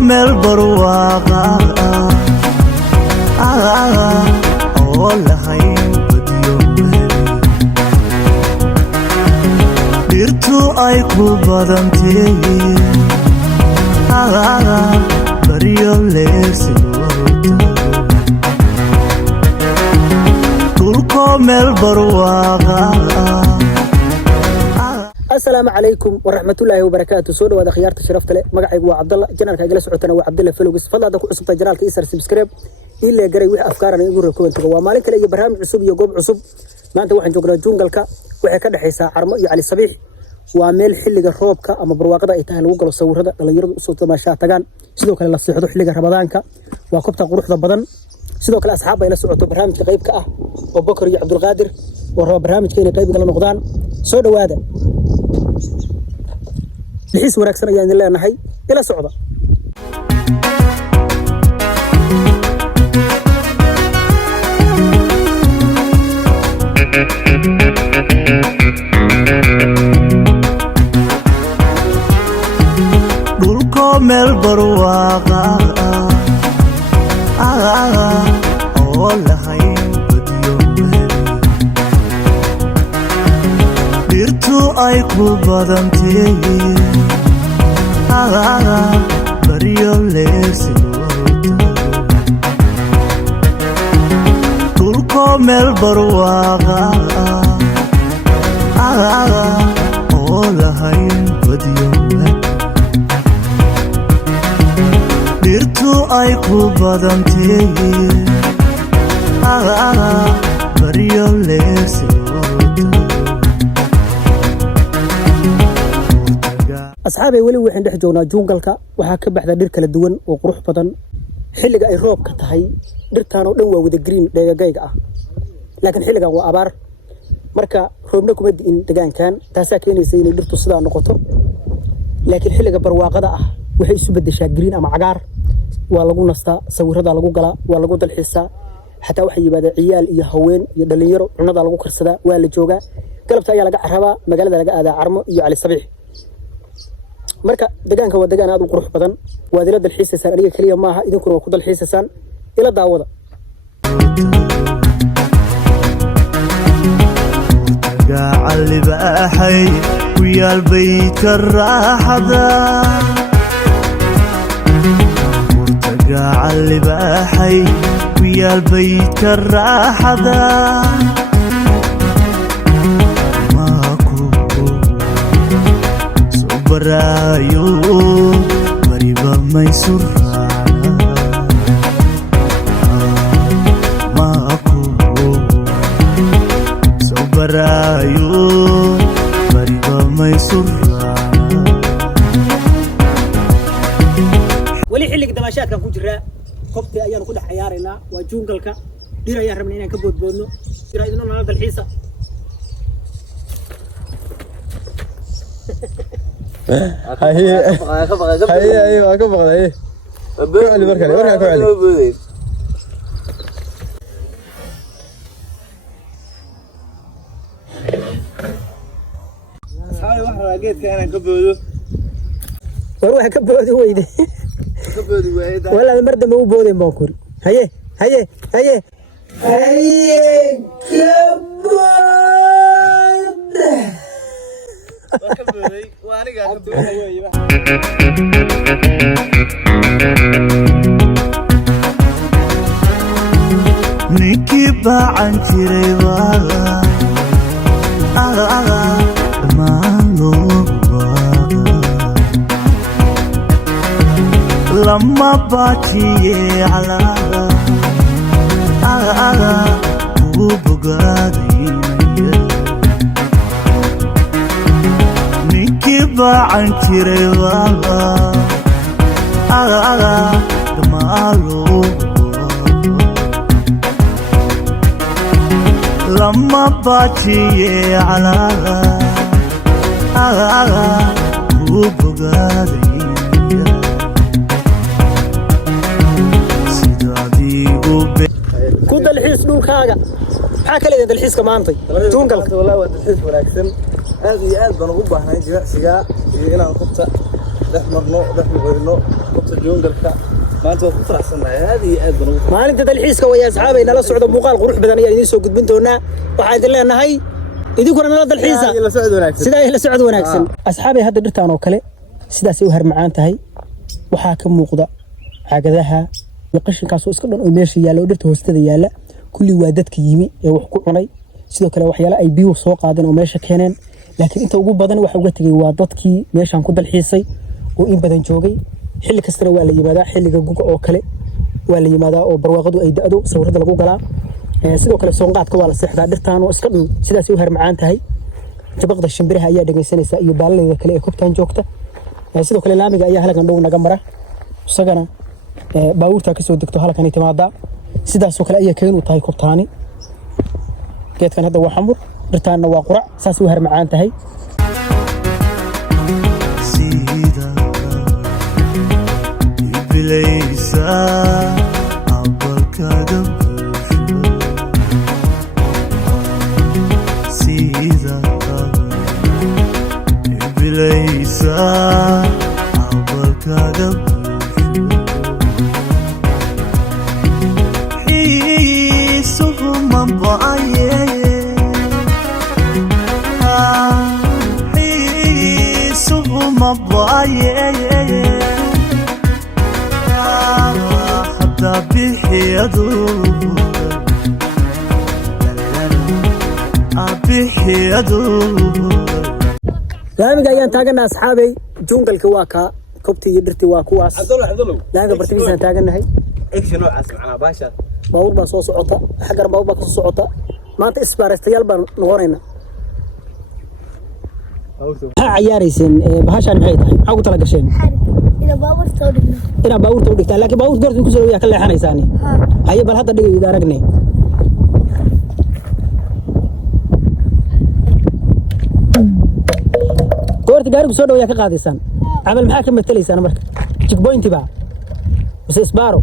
meel barwaaqa oo lahayn badiyo dhirtu ay ku badantay baryo leersido dhulko meel barwaaqa. السلام عليكم ورحمة الله وبركاته. سود وهذا خيارة شرفت له مقعي وعبد الله جنرك جلس عتنا وعبد الله فلوس فضل هذا كل عصب جنرك يسر سبسكرايب إلا جري أفكارنا يقول لكم أنتوا ومالك اللي برهام عصب يجوب عصب ما أنت واحد جوجل جونجلك وحكد حيسا عرم على الصبيح وعمل حلق الروبك أما برواقة إتاه الوجل الصور هذا اللي يرد صوت ما شاء تجان سيدوك اللي لصيحه حلق رمضانك وكبت قروح ضبضن سيدوك الأصحاب إلى سعود برهام قريبك وبكر عبد القادر ورا برهامج كين قريب قال نقدان سود وهذا لحيس وراكسنا يعني الله نحي إلى صعدة dhulko meel barwaaqa oo lahayn badiyo dhirtu ay ku badantay baryo leersido dhulko meel barwaaqa oo lahayn badiyo dhirtu ay ku badantay baryo leersido أصحابي ولي وحين دح جونا جونجلك وحاك بحذا دير كلا دوان وقروح بدن حلقة أي روب كتهي ديرتانو دوا وذا جرين دايقا جايقا لكن حلقة هو أبار مركا روبناكو مد إن دقان كان تاسا كيني سيني ديرتو صدا نقطو لكن حلقة برواقة دا وحي سبب دشا جرين أما عقار والغو نستا سوير هذا لغو قلا والغو دل حسا حتى وحي يبادا عيال إيا هوين يدلنيرو عنادا لغو كرسدا والي جوغا قلبتا أيا لقا عربا مقالة لقا آذا عرمو إيو علي الصبيح marka deegaanka waa deegaan aad u qurux badan waa dilada dalxiisasan aniga kaliya maaha idinkuna waa ku dalxiisasan ila daawada gacali baaxay ku yaal baytka raaxada gacali baaxay ku yaal baytka raaxada barayo mariba maysurra maako so barayo mariba maysurra wali xilliga dabaashaadka ku jira qoftii ayaan ku dhex ciyaaraynaa waa jungalka dhir ayaan rabnaa inaan ka boodboodno jira idin noo dalxiisa هاي واقف هاي كعلي بركلي كعلي أصحابي واحد لقيت كأنا كبودو وروح كبودو ويدي كبودو ويدا ولا المرد ما هو بودي باكل هاي كبود ninkii baacan jiray waa dhammaan loogu lama baajiye calaa uu bogaadaynaya ninkii baacan jiray waa dhammaan loogu lama baajiye calaa uu bogaadaynaya sidaadiigu ku dalxiis dhulkaaga maxaa kale dalxiiska maantay jungalka والله waa dalxiis wanaagsan aad iyo aad baan ugu baahnay jimicsiga iyo inaan qofta دحمرنا قبط جونجلka maanta waan ku faraxsanahay aad iyo aad baan ugu maalinta dalxiiska way asxaabay nala socdo muuqaal qurux badan ayaa idin soo gudbin doonaa waxaan idin leenahay idinkuna nala dalxiisa la socod wanaagsan sida ay la socod wanaagsan asxaabay hadda dhirtaan oo kale sidaas ay u harmacaan tahay waxaa ka muuqda caagadaha iyo qashinkaas oo iska dhan oo meesha yaala oo dhirta hoosteeda yaala kulli waa dadka yimi ee wax ku cunay sidoo kale waxyaalo ay biyo soo qaadeen oo meesha keeneen laakiin inta ugu badan waxa uga tagay waa dadkii meeshan ku dalxiisay oo in badan joogay xilli kastana waa la yimaadaa xilliga guga oo kale waa la yimaadaa oo barwaaqadu ay da'do sawirada lagu galaa sidoo kale soonqaadka waa la seexdaa dhirtaan oo iska dhan sidaas ay u harmacaan tahay jabaqda shimbiraha ayaa dhageysanaysa iyo baalaleyda kale ee kubtaan joogta sidoo kale laamiga ayaa halkan dhow naga mara isagana baawurta ka soo degto halkan ay timaadaa sidaas oo kale ayaa keenu tahay kubtaani geedkan hadda waa xamur dhirtaanna waa qurac saas u harmacaan tahay sida ibileysa abalkaga buuxo sida ibileysa abalkaga buuxo xiisuhu manba'aye حتى بحيادو laamiga ayaan taaganahay asxaabay jungalka waa ka kobti iyo dhirti waa kuwaas laamiga bartamiisaan taaganahay action noocaas macnaa baasha baawur baa soo socota xagar baawur baa ka soo socota maanta isbaaraystayaal baan noqonaynaa maxaa ciyaarayseen bahashaan maxay tahay maxaa ugu tala gasheen inaad baabuurta u dhigtaan laakiin baabuurta goorta ku soo dhaweeyaa ka leexanaysaani haye bal hadda dhigay ida aragnay goorta gaarigu soo dhaweeyaa ka qaadaysaan camal maxaa ka matalaysaan marka jigboynti baa mise isbaaro